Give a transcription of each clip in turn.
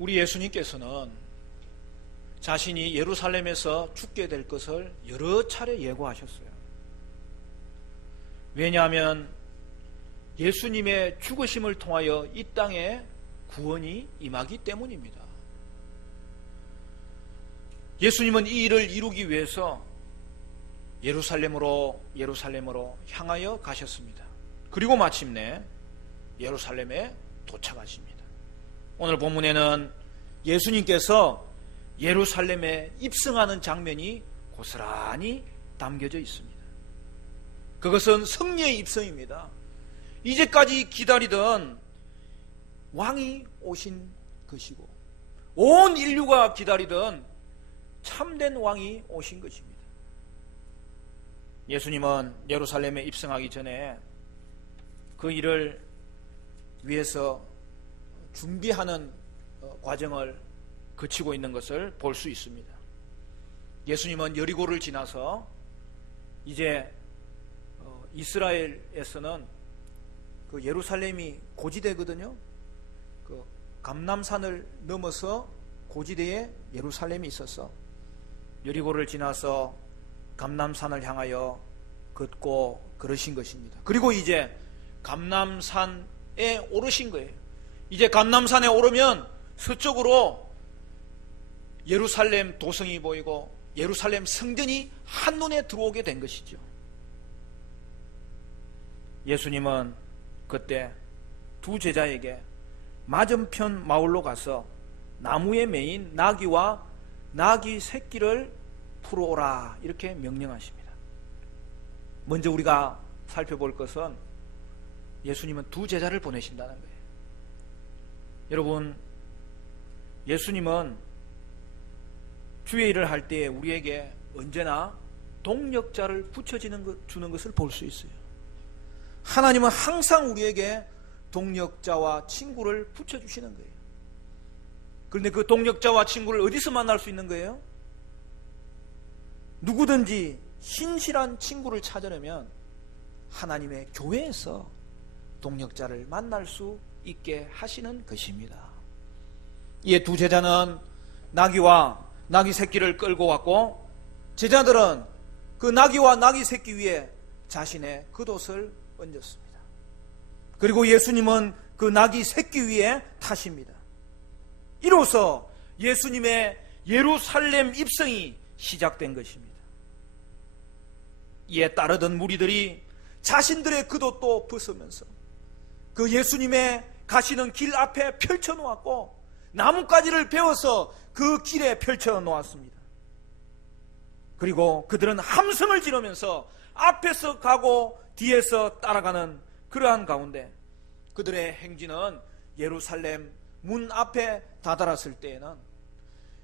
우리 예수님께서는 자신이 예루살렘에서 죽게 될 것을 여러 차례 예고하셨어요. 왜냐하면 예수님의 죽으심을 통하여 이 땅에 구원이 임하기 때문입니다. 예수님은 이 일을 이루기 위해서 예루살렘으로 향하여 가셨습니다. 그리고 마침내 예루살렘에 도착하십니다. 오늘 본문에는 예수님께서 예루살렘에 입성하는 장면이 고스란히 담겨져 있습니다. 그것은 승리의 입성입니다. 이제까지 기다리던 왕이 오신 것이고 온 인류가 기다리던 참된 왕이 오신 것입니다. 예수님은 예루살렘에 입성하기 전에 그 일을 위해서 준비하는 과정을 거치고 있는 것을 볼 수 있습니다. 예수님은 여리고를 지나서 이제 이스라엘에서는 그 예루살렘이 고지대거든요. 그 감람산을 넘어서 고지대에 예루살렘이 있어서 여리고를 지나서 감람산을 향하여 걷고 그러신 것입니다. 그리고 이제 감람산에 오르신 거예요. 이제 감람산에 오르면 서쪽으로 예루살렘 도성이 보이고 예루살렘 성전이 한눈에 들어오게 된 것이죠. 예수님은 그때 두 제자에게 맞은편 마을로 가서 나무에 매인 나귀와 나귀 새끼를 풀어오라 이렇게 명령하십니다. 먼저 우리가 살펴볼 것은 예수님은 두 제자를 보내신다는 거예요. 여러분, 예수님은 주의 일을 할 때 우리에게 언제나 동력자를 주는 것을 볼 수 있어요. 하나님은 항상 우리에게 동력자와 친구를 붙여주시는 거예요. 그런데 그 동력자와 친구를 어디서 만날 수 있는 거예요? 누구든지 신실한 친구를 찾으려면 하나님의 교회에서 동력자를 만날 수 있게 하시는 것입니다. 이에 두 제자는 나귀와 나귀 새끼를 끌고 왔고 제자들은 그 나귀와 나귀 새끼 위에 자신의 겉옷을 얹었습니다. 그리고 예수님은 그 나귀 새끼 위에 타십니다. 이로써 예수님의 예루살렘 입성이 시작된 것입니다. 이에 따르던 무리들이 자신들의 겉옷도 벗으면서 그 예수님의 가시는 길 앞에 펼쳐놓았고 나뭇가지를 베어서 그 길에 펼쳐놓았습니다. 그리고 그들은 함성을 지르면서 앞에서 가고 뒤에서 따라가는 그러한 가운데 그들의 행진은 예루살렘 문 앞에 다다랐을 때에는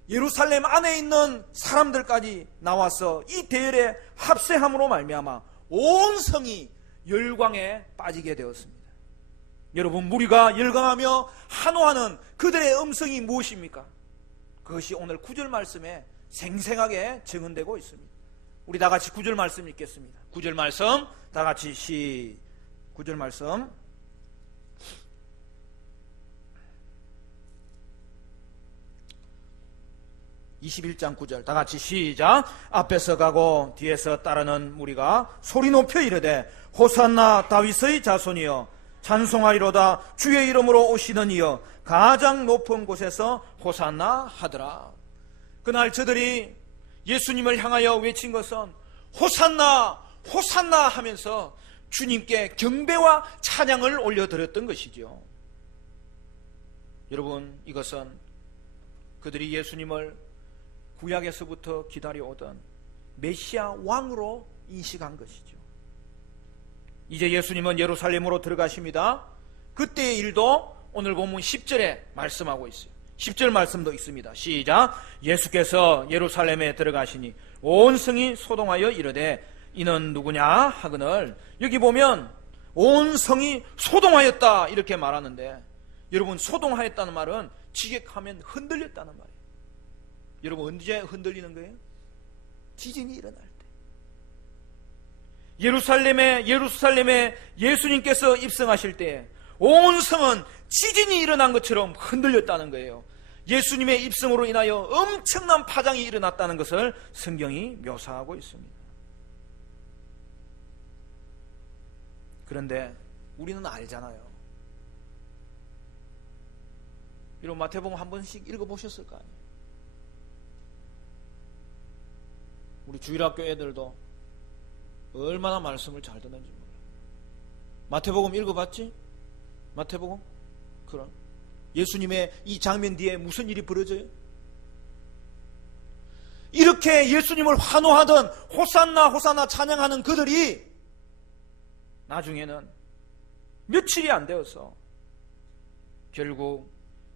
예루살렘 안에 있는 사람들까지 나와서 이 대열에 합세함으로 말미암아 온 성이 열광에 빠지게 되었습니다. 여러분, 무리가 열광하며 환호하는 그들의 음성이 무엇입니까? 그것이 오늘 9절 말씀에 생생하게 증언되고 있습니다. 우리 다 같이 9절 말씀 읽겠습니다. 9절 말씀 다 같이 9절 말씀 21장 9절 다 같이 시작. 앞에서 가고 뒤에서 따르는 무리가 소리 높여 이르되 호산나 다윗의 자손이여 찬송하리로다 주의 이름으로 오시는 이여 가장 높은 곳에서 호산나 하더라. 그날 저들이 예수님을 향하여 외친 것은 호산나 호산나 하면서 주님께 경배와 찬양을 올려드렸던 것이죠. 여러분, 이것은 그들이 예수님을 구약에서부터 기다려오던 메시아 왕으로 인식한 것이죠. 이제 예수님은 예루살렘으로 들어가십니다. 그때의 일도 오늘 본문 10절에 말씀하고 있어요. 10절 말씀도 있습니다. 시작. 예수께서 예루살렘에 들어가시니 온 성이 소동하여 이르되 이는 누구냐 하거늘. 여기 보면 온 성이 소동하였다 이렇게 말하는데, 여러분, 소동하였다는 말은 직역하면 흔들렸다는 말이에요. 여러분, 언제 흔들리는 거예요? 지진이 일어날 때. 예루살렘에 예수님께서 입성하실 때 온 성은 지진이 일어난 것처럼 흔들렸다는 거예요. 예수님의 입성으로 인하여 엄청난 파장이 일어났다는 것을 성경이 묘사하고 있습니다. 그런데 우리는 알잖아요. 이런 마태복음 한 번씩 읽어보셨을 거 아니에요. 우리 주일학교 애들도 얼마나 말씀을 잘 듣는지 몰라요. 마태복음 읽어봤지? 마태복음? 그럼 예수님의 이 장면 뒤에 무슨 일이 벌어져요? 이렇게 예수님을 환호하던 호산나 호산나 찬양하는 그들이 나중에는 며칠이 안 되어서 결국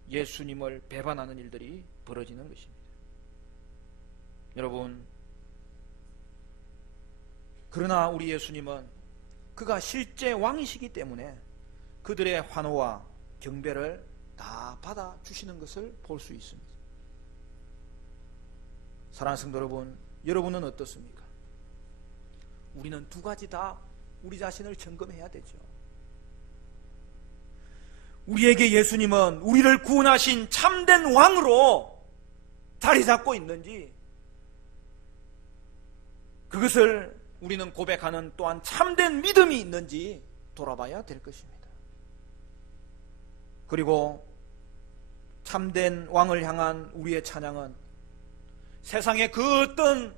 예수님을 배반하는 일들이 벌어지는 것입니다. 여러분, 그러나 우리 예수님은 그가 실제 왕이시기 때문에 그들의 환호와 경배를 다 받아주시는 것을 볼 수 있습니다. 사랑하는 성도 여러분, 여러분은 어떻습니까? 우리는 두 가지 다 우리 자신을 점검해야 되죠. 우리에게 예수님은 우리를 구원하신 참된 왕으로 자리 잡고 있는지, 그것을 우리는 고백하는 또한 참된 믿음이 있는지 돌아봐야 될 것입니다. 그리고 참된 왕을 향한 우리의 찬양은 세상의 그 어떤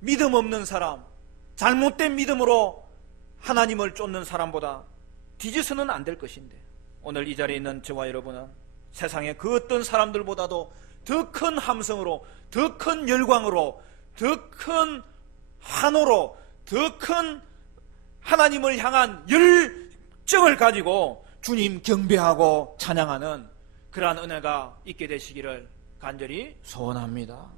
믿음 없는 사람, 잘못된 믿음으로 하나님을 쫓는 사람보다 뒤져서는 안 될 것인데, 오늘 이 자리에 있는 저와 여러분은 세상의 그 어떤 사람들보다도 더 큰 함성으로, 더 큰 열광으로, 더 큰 환호로, 더 큰 하나님을 향한 열정을 가지고 주님 경배하고 찬양하는 그러한 은혜가 있게 되시기를 간절히 소원합니다.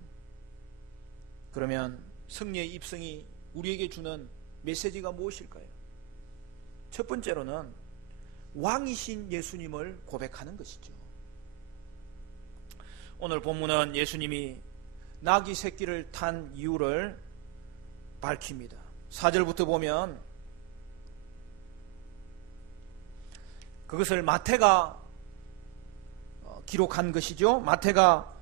그러면 승리의 입성이 우리에게 주는 메시지가 무엇일까요? 첫 번째로는 왕이신 예수님을 고백하는 것이죠. 오늘 본문은 예수님이 나귀 새끼를 탄 이유를 밝힙니다. 4절부터 보면 그것을 마태가 기록한 것이죠. 마태가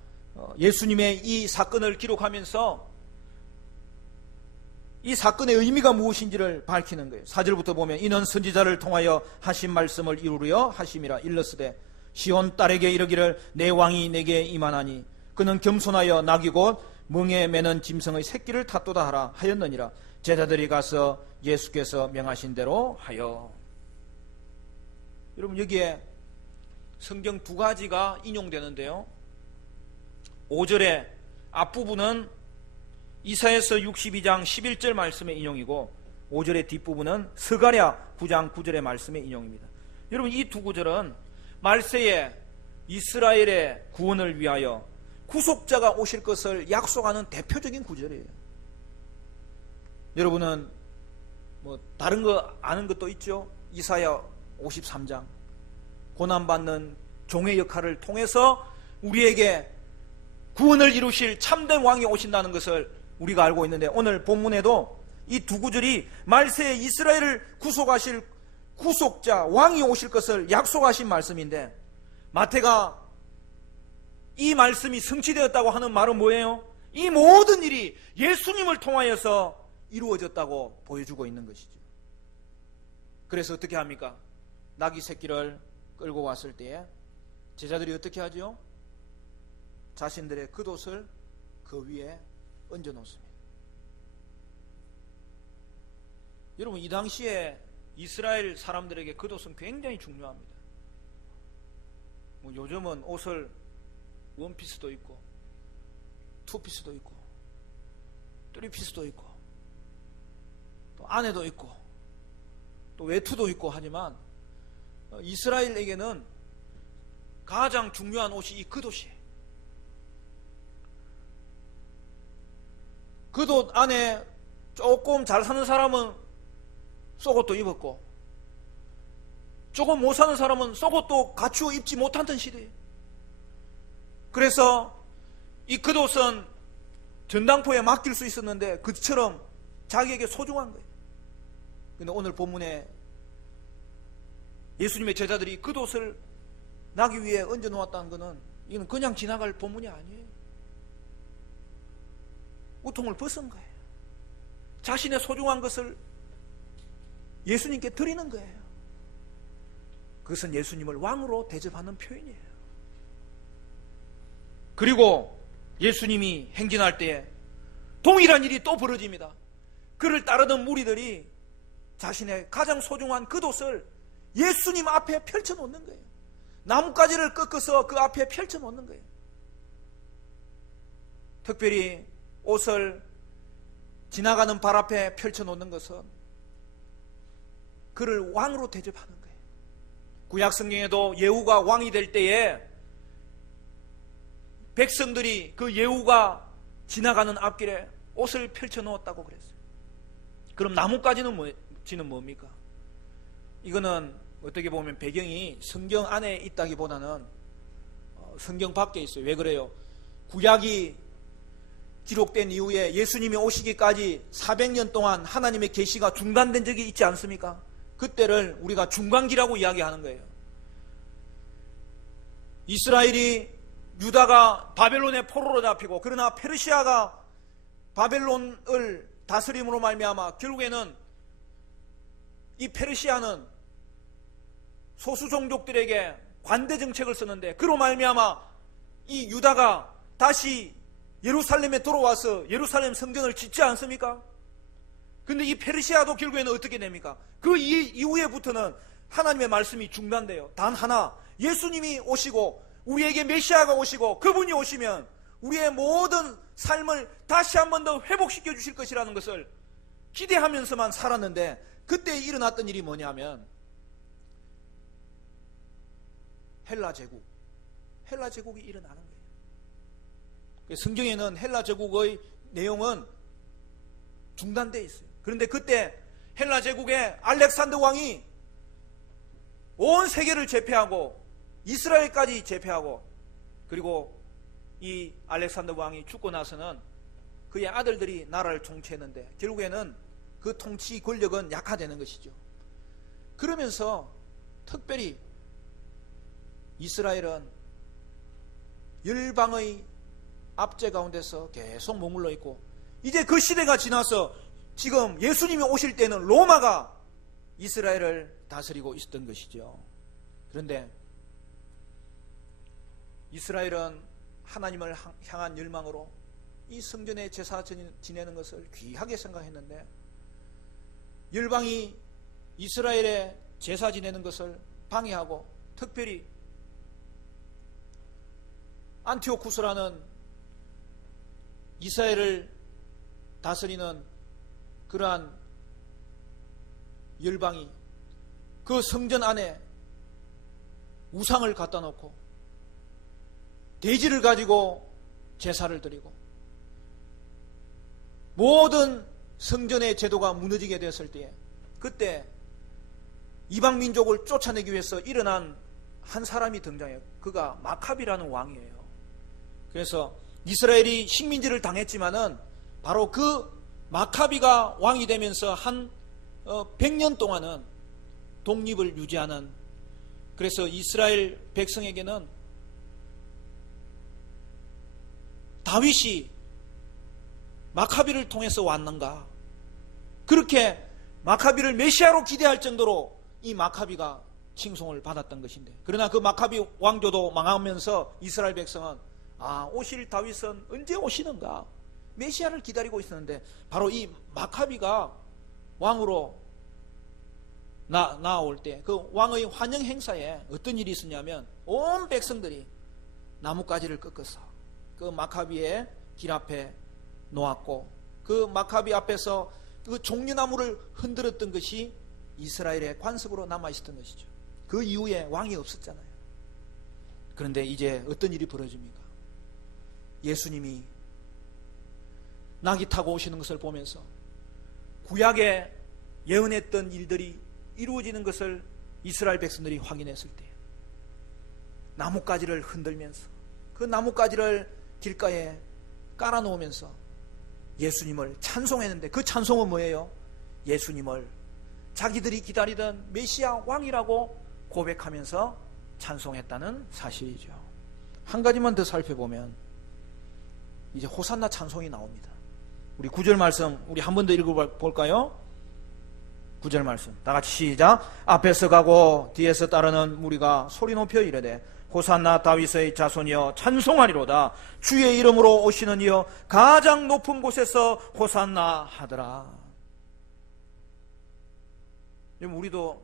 예수님의 이 사건을 기록하면서 이 사건의 의미가 무엇인지를 밝히는 거예요. 4절부터 보면 이는 선지자를 통하여 하신 말씀을 이루려 하심이라. 일러스되 시온 딸에게 이르기를 내 왕이 내게 임하나니 그는 겸손하여 나귀 곧 멍에 매는 짐승의 새끼를 탔도다 하라 하였느니라. 제자들이 가서 예수께서 명하신 대로 하여. 여러분, 여기에 성경 두 가지가 인용되는데요. 5절의 앞부분은 이사야서 62장 11절 말씀의 인용이고 5절의 뒷부분은 스가랴 9장 9절의 말씀의 인용입니다. 여러분, 이 두 구절은 말세에 이스라엘의 구원을 위하여 구속자가 오실 것을 약속하는 대표적인 구절이에요. 여러분은 뭐 다른 거 아는 것도 있죠. 이사야 53장 고난받는 종의 역할을 통해서 우리에게 구원을 이루실 참된 왕이 오신다는 것을 우리가 알고 있는데, 오늘 본문에도 이 두 구절이 말세에 이스라엘을 구속하실 구속자 왕이 오실 것을 약속하신 말씀인데, 마태가 이 말씀이 성취되었다고 하는 말은 뭐예요? 이 모든 일이 예수님을 통하여서 이루어졌다고 보여주고 있는 것이죠. 그래서 어떻게 합니까? 나귀 새끼를 끌고 왔을 때에 제자들이 어떻게 하죠? 자신들의 겉옷을 그 위에 얹어 놓습니다. 여러분, 이 당시에 이스라엘 사람들에게 겉옷은 굉장히 중요합니다. 뭐 요즘은 옷을 원피스도 있고 투피스도 있고 쓰리피스도 있고 또 안에도 있고 또 외투도 있고 하지만 이스라엘에게는 가장 중요한 옷이 이 겉옷이에요. 겉옷 안에 조금 잘 사는 사람은 속옷도 입었고, 조금 못 사는 사람은 속옷도 갖추어 입지 못하던 시대예요. 그래서 이 겉옷은 전당포에 맡길 수 있었는데 그처럼 자기에게 소중한 거예요. 그런데 오늘 본문에 예수님의 제자들이 겉옷을 나귀 위에 얹어 놓았다는 것은 이건 그냥 지나갈 본문이 아니에요. 우통을 벗은 거예요. 자신의 소중한 것을 예수님께 드리는 거예요. 그것은 예수님을 왕으로 대접하는 표현이에요. 그리고 예수님이 행진할 때에 동일한 일이 또 벌어집니다. 그를 따르던 무리들이 자신의 가장 소중한 겉옷을 예수님 앞에 펼쳐놓는 거예요. 나뭇가지를 꺾어서 그 앞에 펼쳐놓는 거예요. 특별히 옷을 지나가는 발 앞에 펼쳐놓는 것은 그를 왕으로 대접하는 거예요. 구약 성경에도 예후가 왕이 될 때에 백성들이 그 예후가 지나가는 앞길에 옷을 펼쳐놓았다고 그랬어요. 그럼 나뭇가지는 뭡니까? 이거는 어떻게 보면 배경이 성경 안에 있다기보다는 성경 밖에 있어요. 왜 그래요? 구약이 기록된 이후에 예수님이 오시기까지 400년 동안 하나님의 계시가 중단된 적이 있지 않습니까? 그때를 우리가 중간기라고 이야기하는 거예요. 이스라엘이 유다가 바벨론의 포로로 잡히고, 그러나 페르시아가 바벨론을 다스림으로 말미암아 결국에는 이 페르시아는 소수 종족들에게 관대 정책을 쓰는데, 그로 말미암아 이 유다가 다시 예루살렘에 돌아와서 예루살렘 성전을 짓지 않습니까? 근데 이 페르시아도 결국에는 어떻게 됩니까? 그 이후에부터는 하나님의 말씀이 중단돼요. 단 하나, 예수님이 오시고 우리에게 메시아가 오시고 그분이 오시면 우리의 모든 삶을 다시 한 번 더 회복시켜 주실 것이라는 것을 기대하면서만 살았는데, 그때 일어났던 일이 뭐냐면 헬라 제국이 일어나는 거예요. 성경에는 헬라 제국의 내용은 중단되어 있어요. 그런데 그때 헬라 제국의 알렉산더 왕이 온 세계를 제패하고 이스라엘까지 제패하고, 그리고 이 알렉산더 왕이 죽고 나서는 그의 아들들이 나라를 통치했는데 결국에는 그 통치 권력은 약화되는 것이죠. 그러면서 특별히 이스라엘은 열방의 압제 가운데서 계속 머물러 있고, 이제 그 시대가 지나서 지금 예수님이 오실 때는 로마가 이스라엘을 다스리고 있었던 것이죠. 그런데 이스라엘은 하나님을 향한 열망으로 이 성전에 제사 지내는 것을 귀하게 생각했는데, 열방이 이스라엘의 제사 지내는 것을 방해하고, 특별히 안티오쿠스라는 이스라엘을 다스리는 그러한 열방이 그 성전 안에 우상을 갖다 놓고 돼지를 가지고 제사를 드리고, 모든 성전의 제도가 무너지게 되었을 때에, 그때 이방 민족을 쫓아내기 위해서 일어난 한 사람이 등장해요. 그가 마카비라는 왕이에요. 그래서 이스라엘이 식민지를 당했지만은 바로 그 마카비가 왕이 되면서 한 100년 동안은 독립을 유지하는, 그래서 이스라엘 백성에게는 다윗이 마카비를 통해서 왔는가, 그렇게 마카비를 메시아로 기대할 정도로 이 마카비가 칭송을 받았던 것인데, 그러나 그 마카비 왕조도 망하면서 이스라엘 백성은 오실 다윗은 언제 오시는가, 메시아를 기다리고 있었는데, 바로 이 마카비가 왕으로 나올 때 그 왕의 환영 행사에 어떤 일이 있었냐면, 온 백성들이 나뭇가지를 꺾어서 그 마카비의 길 앞에 놓았고, 그 마카비 앞에서 그 종려나무를 흔들었던 것이 이스라엘의 관습으로 남아있었던 것이죠. 그 이후에 왕이 없었잖아요. 그런데 이제 어떤 일이 벌어집니까? 예수님이 나귀 타고 오시는 것을 보면서 구약에 예언했던 일들이 이루어지는 것을 이스라엘 백성들이 확인했을 때, 나뭇가지를 흔들면서 그 나뭇가지를 길가에 깔아놓으면서 예수님을 찬송했는데, 그 찬송은 뭐예요? 예수님을 자기들이 기다리던 메시아 왕이라고 고백하면서 찬송했다는 사실이죠. 한 가지만 더 살펴보면 이제 호산나 찬송이 나옵니다. 우리 9절 말씀 우리 한 번 더 읽어볼까요? 9절 말씀 다 같이 시작. 앞에서 가고 뒤에서 따르는 무리가 소리 높여 이르되 호산나 다윗의 자손이여 찬송하리로다. 주의 이름으로 오시는 이여 가장 높은 곳에서 호산나 하더라. 우리도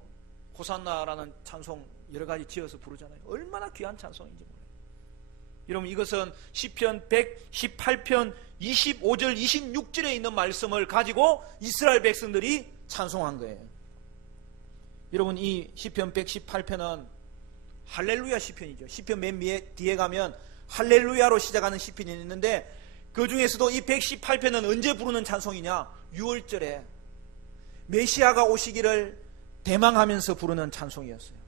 호산나라는 찬송 여러 가지 지어서 부르잖아요. 얼마나 귀한 찬송인지 몰라요. 여러분 이것은 시편 118편 25절 26절에 있는 말씀을 가지고 이스라엘 백성들이 찬송한 거예요. 여러분 이 시편 118편은 할렐루야 시편이죠. 시편 맨 뒤에 가면 할렐루야로 시작하는 시편이 있는데 그 중에서도 이 118편은 언제 부르는 찬송이냐? 6월절에 메시아가 오시기를 대망하면서 부르는 찬송이었어요.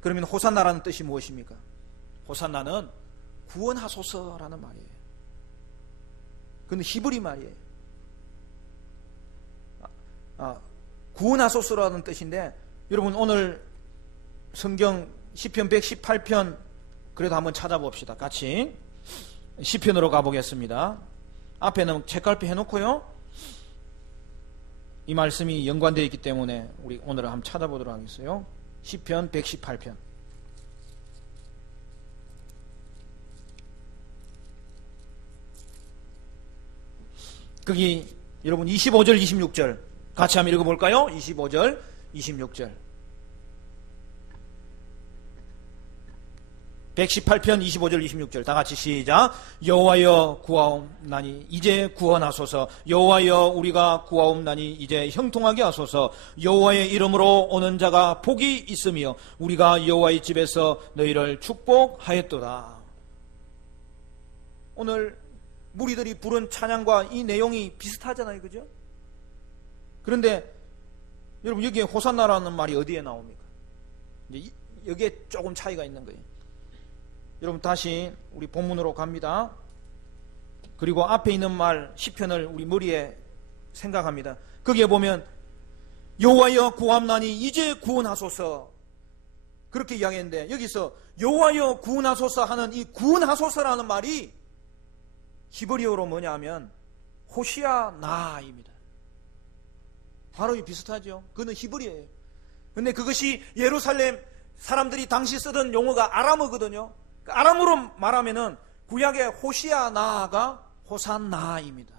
그러면 호산나라는 뜻이 무엇입니까? 호산나는 구원하소서라는 말이에요. 그건 히브리 말이에요. 구원하소서라는 뜻인데 여러분 오늘 성경 시편 118편 그래도 한번 찾아봅시다. 같이 시편으로 가보겠습니다. 앞에는 책갈피 해놓고요. 이 말씀이 연관되어 있기 때문에 우리 오늘 한번 찾아보도록 하겠어요. 시편 118편 거기 여러분 25절 26절 같이 한번 읽어볼까요? 25절 26절 118편 25절 26절 다 같이 시작. 여호와여 구하옵나니 이제 구원하소서. 여호와여 우리가 구하옵나니 이제 형통하게 하소서. 여호와의 이름으로 오는 자가 복이 있으며 우리가 여호와의 집에서 너희를 축복하였도다. 오늘 무리들이 부른 찬양과 이 내용이 비슷하잖아요, 그죠? 그런데 여러분 여기에 호산나라는 말이 어디에 나옵니까? 이제 여기에 조금 차이가 있는 거예요. 여러분 다시 우리 본문으로 갑니다. 그리고 앞에 있는 말 시편을 우리 머리에 생각합니다. 거기에 보면 여호와여 구함나니 이제 구원하소서 그렇게 이야기했는데 여기서 여호와여 구원하소서 하는 이 구원하소서라는 말이 히브리어로 뭐냐 하면 호시아 나입니다. 발음이 비슷하죠. 그는 히브리어예요. 근데 그것이 예루살렘 사람들이 당시 쓰던 용어가 아람어거든요. 아람으로 말하면은 구약의 호시아 나가 호산나입니다.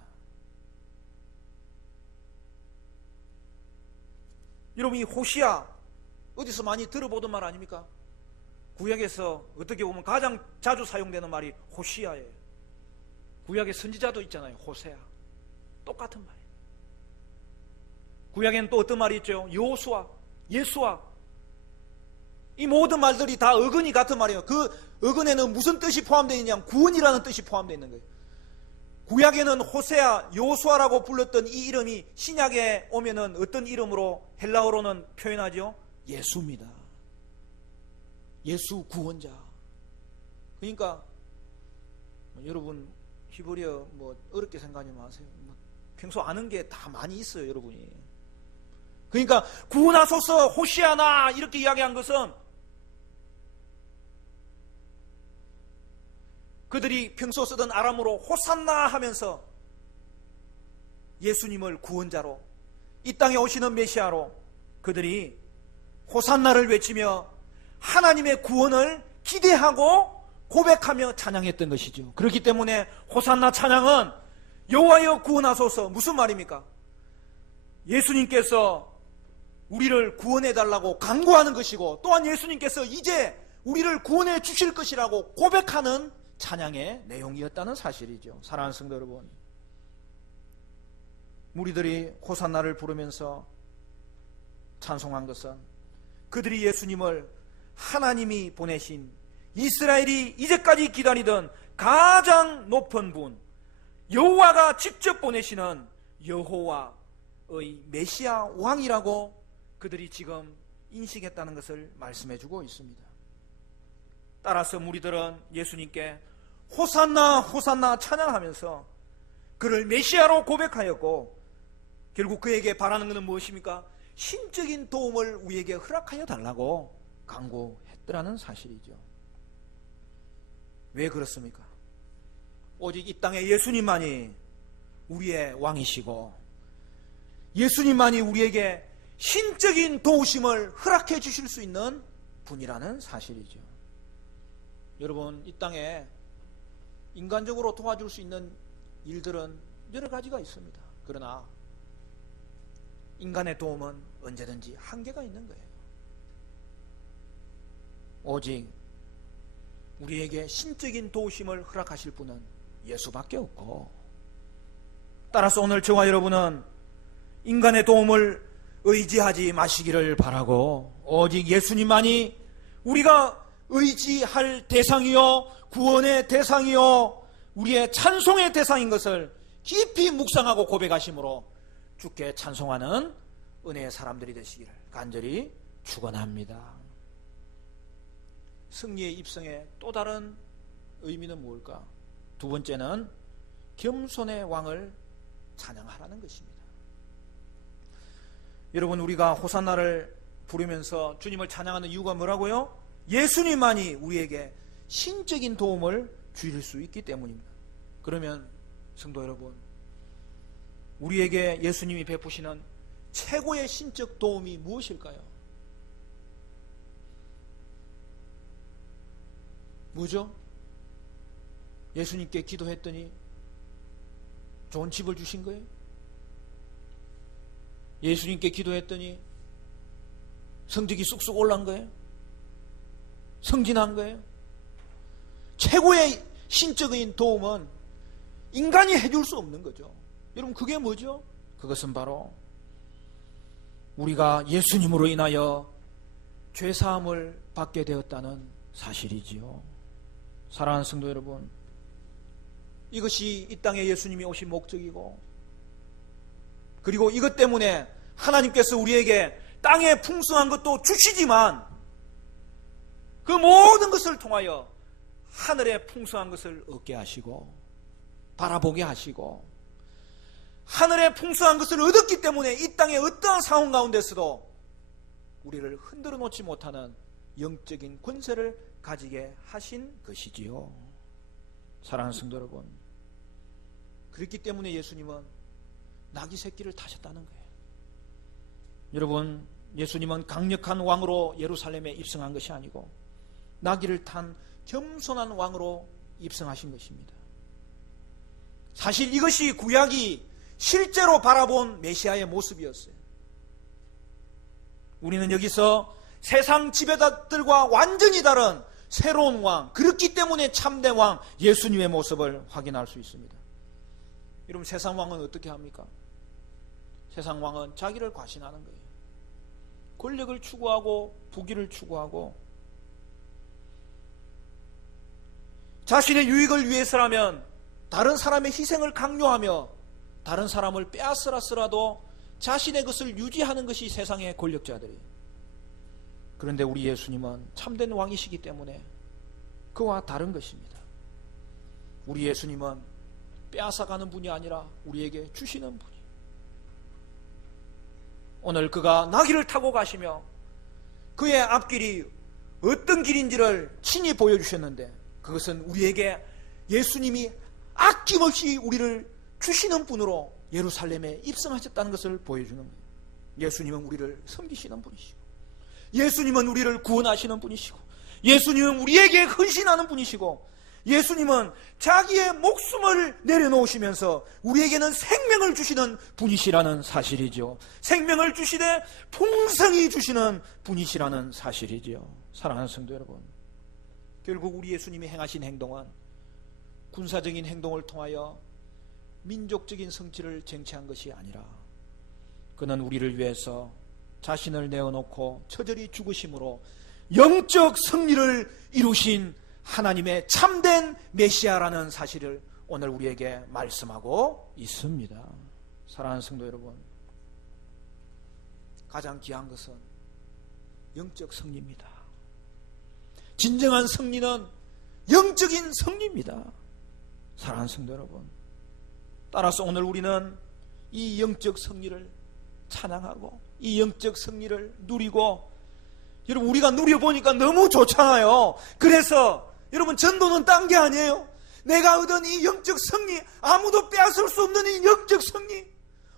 여러분 이 호시아 어디서 많이 들어보던 말 아닙니까? 구약에서 어떻게 보면 가장 자주 사용되는 말이 호시아예요. 구약의 선지자도 있잖아요. 호세아. 똑같은 말이에요. 구약에는 또 어떤 말이 있죠? 여호수아, 예수아. 이 모든 말들이 다 어근이 같은 말이에요. 그 어근에는 무슨 뜻이 포함되어 있냐면 구원이라는 뜻이 포함되어 있는 거예요. 구약에는 호세아, 여호수아라고 불렀던 이 이름이 신약에 오면은 어떤 이름으로 헬라어로는 표현하죠? 예수입니다. 예수 구원자. 그러니까 여러분 히브리어 뭐 어렵게 생각하지 마세요. 평소 아는 게 다 많이 있어요, 여러분이. 그러니까 구원하소서 호시아나 이렇게 이야기한 것은 그들이 평소 쓰던 아람어로 호산나 하면서 예수님을 구원자로 이 땅에 오시는 메시아로 그들이 호산나를 외치며 하나님의 구원을 기대하고 고백하며 찬양했던 것이죠. 그렇기 때문에 호산나 찬양은 여호와여 구원하소서 무슨 말입니까? 예수님께서 우리를 구원해달라고 간구하는 것이고 또한 예수님께서 이제 우리를 구원해 주실 것이라고 고백하는 찬양의 내용이었다는 사실이죠. 사랑하는 성도 여러분, 무리들이 호산나를 부르면서 찬송한 것은 그들이 예수님을 하나님이 보내신 이스라엘이 이제까지 기다리던 가장 높은 분 여호와가 직접 보내시는 여호와의 메시아 왕이라고 그들이 지금 인식했다는 것을 말씀해주고 있습니다. 따라서 무리들은 예수님께 호산나 호산나 찬양하면서 그를 메시아로 고백하였고 결국 그에게 바라는 것은 무엇입니까? 신적인 도움을 우리에게 허락하여 달라고 간구했더라는 사실이죠. 왜 그렇습니까? 오직 이 땅에 예수님만이 우리의 왕이시고 예수님만이 우리에게 신적인 도우심을 허락해 주실 수 있는 분이라는 사실이죠. 여러분, 이 땅에 인간적으로 도와줄 수 있는 일들은 여러 가지가 있습니다. 그러나 인간의 도움은 언제든지 한계가 있는 거예요. 오직 우리에게 신적인 도우심을 허락하실 분은 예수밖에 없고, 따라서 오늘 저와 여러분은 인간의 도움을 의지하지 마시기를 바라고, 오직 예수님만이 우리가 의지할 대상이요, 구원의 대상이요, 우리의 찬송의 대상인 것을 깊이 묵상하고 고백하심으로 주께 찬송하는 은혜의 사람들이 되시기를 간절히 축원합니다. 승리의 입성의 또 다른 의미는 무엇일까? 두 번째는 겸손의 왕을 찬양하라는 것입니다. 여러분, 우리가 호산나를 부르면서 주님을 찬양하는 이유가 뭐라고요? 예수님만이 우리에게 신적인 도움을 주실 수 있기 때문입니다. 그러면 성도 여러분, 우리에게 예수님이 베푸시는 최고의 신적 도움이 무엇일까요? 뭐죠? 예수님께 기도했더니 좋은 집을 주신 거예요? 예수님께 기도했더니 성적이 쑥쑥 올라간 거예요? 성진한 거예요? 최고의 신적인 도움은 인간이 해줄 수 없는 거죠. 여러분, 그게 뭐죠? 그것은 바로 우리가 예수님으로 인하여 죄사함을 받게 되었다는 사실이지요. 사랑하는 성도 여러분, 이것이 이 땅에 예수님이 오신 목적이고, 그리고 이것 때문에 하나님께서 우리에게 땅에 풍성한 것도 주시지만 그 모든 것을 통하여 하늘에 풍성한 것을 얻게 하시고 바라보게 하시고, 하늘에 풍성한 것을 얻었기 때문에 이 땅의 어떠한 상황 가운데서도 우리를 흔들어 놓지 못하는 영적인 권세를 가지게 하신 것이지요. 사랑하는 성도 여러분, 그렇기 때문에 예수님은 나귀 새끼를 타셨다는 거예요. 여러분, 예수님은 강력한 왕으로 예루살렘에 입성한 것이 아니고 나귀를 탄 겸손한 왕으로 입성하신 것입니다. 사실 이것이 구약이 실제로 바라본 메시아의 모습이었어요. 우리는 여기서 세상 지배자들과 완전히 다른 새로운 왕, 그렇기 때문에 참된 왕 예수님의 모습을 확인할 수 있습니다. 여러분, 세상 왕은 어떻게 합니까? 세상 왕은 자기를 과신하는 거예요. 권력을 추구하고 부귀를 추구하고 자신의 유익을 위해서라면 다른 사람의 희생을 강요하며 다른 사람을 빼앗으라서라도 자신의 것을 유지하는 것이 세상의 권력자들이에요. 그런데 우리 예수님은 참된 왕이시기 때문에 그와 다른 것입니다. 우리 예수님은 빼앗아가는 분이 아니라 우리에게 주시는 분이. 오늘 그가 나귀를 타고 가시며 그의 앞길이 어떤 길인지를 친히 보여주셨는데, 그것은 우리에게 예수님이 아낌없이 우리를 주시는 분으로 예루살렘에 입성하셨다는 것을 보여주는 거예요. 예수님은 우리를 섬기시는 분이시고, 예수님은 우리를 구원하시는 분이시고, 예수님은 우리에게 헌신하는 분이시고, 예수님은 자기의 목숨을 내려놓으시면서 우리에게는 생명을 주시는 분이시라는 사실이죠. 생명을 주시되 풍성히 주시는 분이시라는 사실이죠. 사랑하는 성도 여러분, 결국 우리 예수님이 행하신 행동은 군사적인 행동을 통하여 민족적인 성취를 쟁취한 것이 아니라 그는 우리를 위해서 자신을 내어놓고 처절히 죽으심으로 영적 승리를 이루신 하나님의 참된 메시아라는 사실을 오늘 우리에게 말씀하고 있습니다. 사랑하는 성도 여러분, 가장 귀한 것은 영적 승리입니다. 진정한 승리는 영적인 승리입니다. 사랑하는 성도 여러분, 따라서 오늘 우리는 이 영적 승리를 찬양하고 이 영적 승리를 누리고, 여러분, 우리가 누려보니까 너무 좋잖아요. 그래서 여러분, 전도는 딴 게 아니에요. 내가 얻은 이 영적 승리, 아무도 빼앗을 수 없는 이 영적 승리,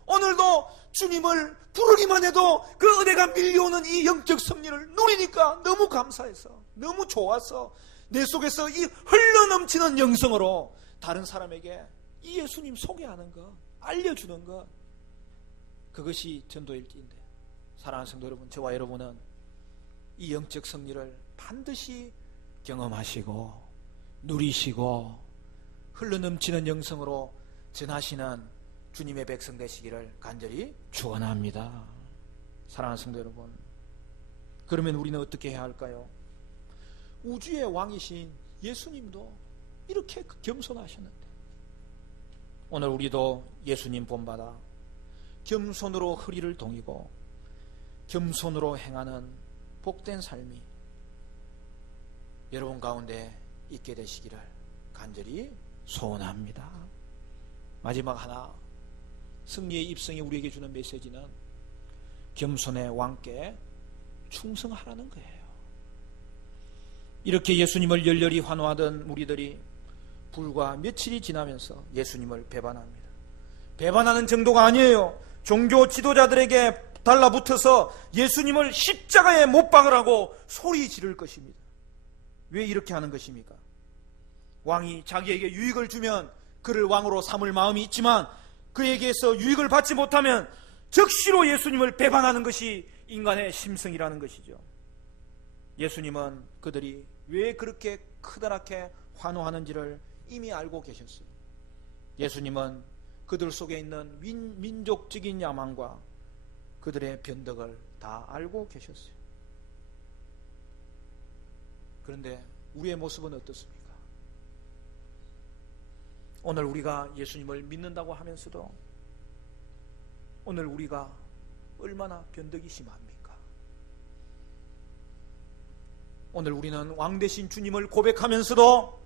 오늘도 주님을 부르기만 해도 그 은혜가 밀려오는 이 영적 승리를 누리니까 너무 감사해서, 너무 좋아서 내 속에서 이 흘러넘치는 영성으로 다른 사람에게 이 예수님 소개하는 것, 알려주는 것, 그것이 전도일지인데, 사랑하는 성도 여러분, 저와 여러분은 이 영적 승리를 반드시 경험하시고 누리시고 흘러넘치는 영성으로 전하시는 주님의 백성 되시기를 간절히 축원합니다. 사랑하는 성도 여러분, 그러면 우리는 어떻게 해야 할까요? 우주의 왕이신 예수님도 이렇게 겸손하셨는데, 오늘 우리도 예수님 본받아 겸손으로 허리를 동이고 겸손으로 행하는 복된 삶이 여러분 가운데 있게 되시기를 간절히 소원합니다. 마지막 하나, 승리의 입성이 우리에게 주는 메시지는 겸손의 왕께 충성하라는 거예요. 이렇게 예수님을 열렬히 환호하던 무리들이 불과 며칠이 지나면서 예수님을 배반합니다. 배반하는 정도가 아니에요. 종교 지도자들에게 달라붙어서 예수님을 십자가에 못 박으라고 소리 지를 것입니다. 왜 이렇게 하는 것입니까? 왕이 자기에게 유익을 주면 그를 왕으로 삼을 마음이 있지만, 그에게서 유익을 받지 못하면 즉시로 예수님을 배반하는 것이 인간의 심성이라는 것이죠. 예수님은 그들이 왜 그렇게 크다랗게 환호하는지를 이미 알고 계셨어요. 예수님은 그들 속에 있는 민족적인 야망과 그들의 변덕을 다 알고 계셨어요. 그런데 우리의 모습은 어떻습니까? 오늘 우리가 예수님을 믿는다고 하면서도 오늘 우리가 얼마나 변덕이 심합니까? 오늘 우리는 왕 되신 주님을 고백하면서도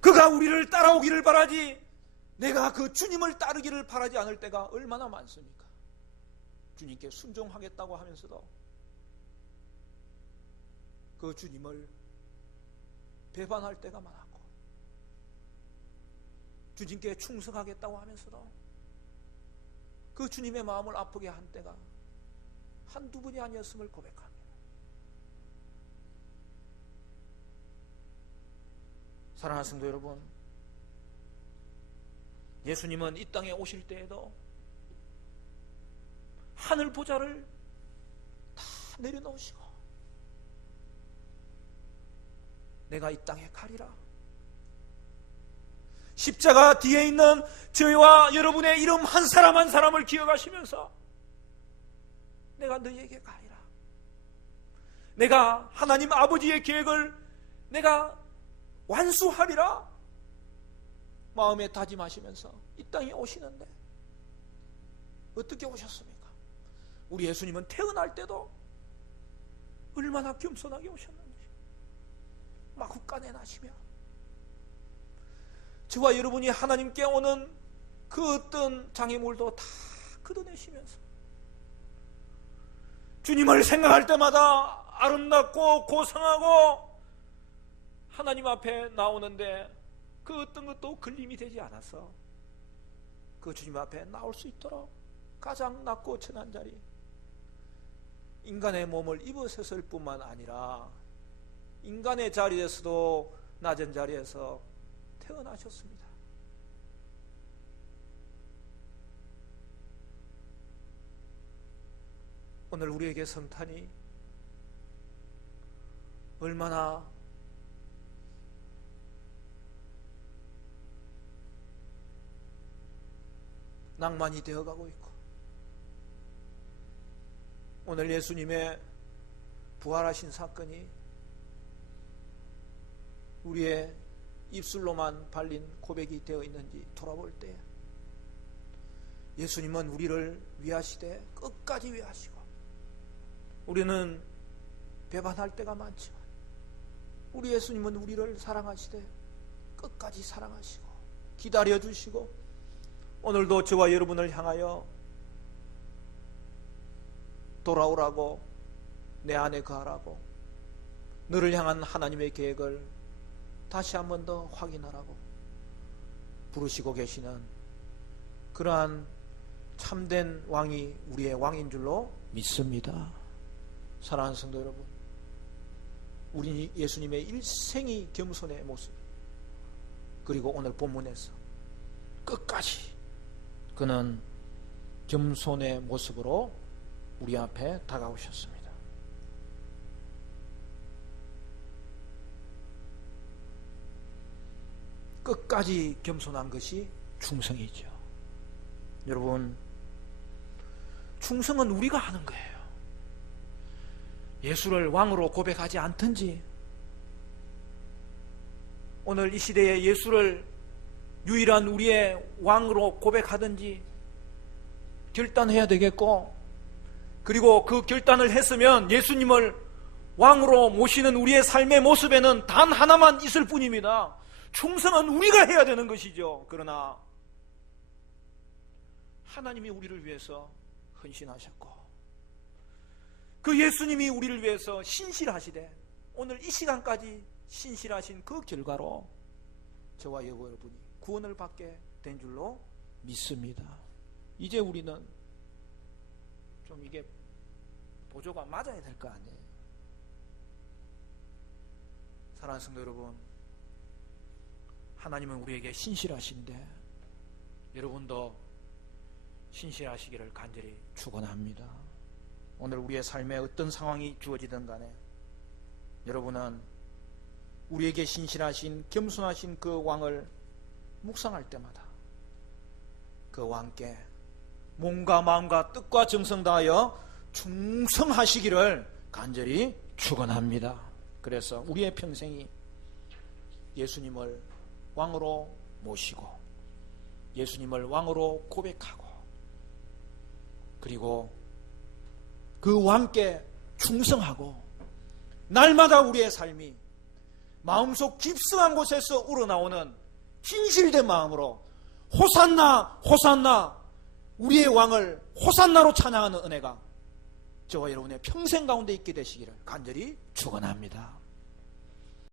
그가 우리를 따라오기를 바라지 내가 그 주님을 따르기를 바라지 않을 때가 얼마나 많습니까? 주님께 순종하겠다고 하면서도 그 주님을 배반할 때가 많았고, 주님께 충성하겠다고 하면서도 그 주님의 마음을 아프게 한 때가 한두 번이 아니었음을 고백합니다. 사랑하는 성도 여러분, 예수님은 이 땅에 오실 때에도 하늘 보좌를 다 내려놓으시고 내가 이 땅에 가리라, 십자가 뒤에 있는 저희와 여러분의 이름 한 사람 한 사람을 기억하시면서 내가 너희에게 가리라, 내가 하나님 아버지의 계획을 내가 완수하리라 마음에 다짐하시면서 이 땅에 오시는데 어떻게 오셨습니까? 우리 예수님은 태어날 때도 얼마나 겸손하게 오셨는지 마구간에 나시며 저와 여러분이 하나님께 오는 그 어떤 장애물도 다 걷어내시면서 주님을 생각할 때마다 아름답고 고상하고 하나님 앞에 나오는데 그 어떤 것도 걸림이 되지 않아서 그 주님 앞에 나올 수 있도록 가장 낮고 천한 자리, 인간의 몸을 입으셨을 뿐만 아니라 인간의 자리에서도 낮은 자리에서 태어나셨습니다. 오늘 우리에게 성탄이 얼마나 낭만이 되어가고 있고, 오늘 예수님의 부활하신 사건이 우리의 입술로만 발린 고백이 되어 있는지 돌아볼 때 예수님은 우리를 위하시되 끝까지 위하시고, 우리는 배반할 때가 많지만 우리 예수님은 우리를 사랑하시되 끝까지 사랑하시고 기다려주시고 오늘도 저와 여러분을 향하여 돌아오라고, 내 안에 거하라고, 너를 향한 하나님의 계획을 다시 한 번 더 확인하라고 부르시고 계시는 그러한 참된 왕이 우리의 왕인 줄로 믿습니다. 사랑하는 성도 여러분, 우리 예수님의 일생이 겸손의 모습, 그리고 오늘 본문에서 끝까지 그는 겸손의 모습으로 우리 앞에 다가오셨습니다. 끝까지 겸손한 것이 충성이죠. 여러분, 충성은 우리가 하는 거예요. 예수를 왕으로 고백하지 않든지, 오늘 이 시대에 예수를 유일한 우리의 왕으로 고백하든지 결단해야 되겠고, 그리고 그 결단을 했으면 예수님을 왕으로 모시는 우리의 삶의 모습에는 단 하나만 있을 뿐입니다. 충성은 우리가 해야 되는 것이죠. 그러나 하나님이 우리를 위해서 헌신하셨고, 그 예수님이 우리를 위해서 신실하시되 오늘 이 시간까지 신실하신 그 결과로 저와 여러분이 구원을 받게 된 줄로 믿습니다. 이제 우리는 좀 이게 보조가 맞아야 될 거 아니에요. 사랑하는 성도 여러분, 하나님은 우리에게 신실하신데 여러분도 신실하시기를 간절히 축원합니다. 오늘 우리의 삶에 어떤 상황이 주어지든 간에 여러분은 우리에게 신실하신 겸손하신 그 왕을 묵상할 때마다 그 왕께 몸과 마음과 뜻과 정성 다하여 충성하시기를 간절히 축원합니다. 그래서 우리의 평생이 예수님을 왕으로 모시고 예수님을 왕으로 고백하고, 그리고 그 왕께 충성하고, 날마다 우리의 삶이 마음속 깊숙한 곳에서 우러나오는 진실된 마음으로 호산나 호산나, 우리의 왕을 호산나로 찬양하는 은혜가 저와 여러분의 평생 가운데 있게 되시기를 간절히 축원합니다.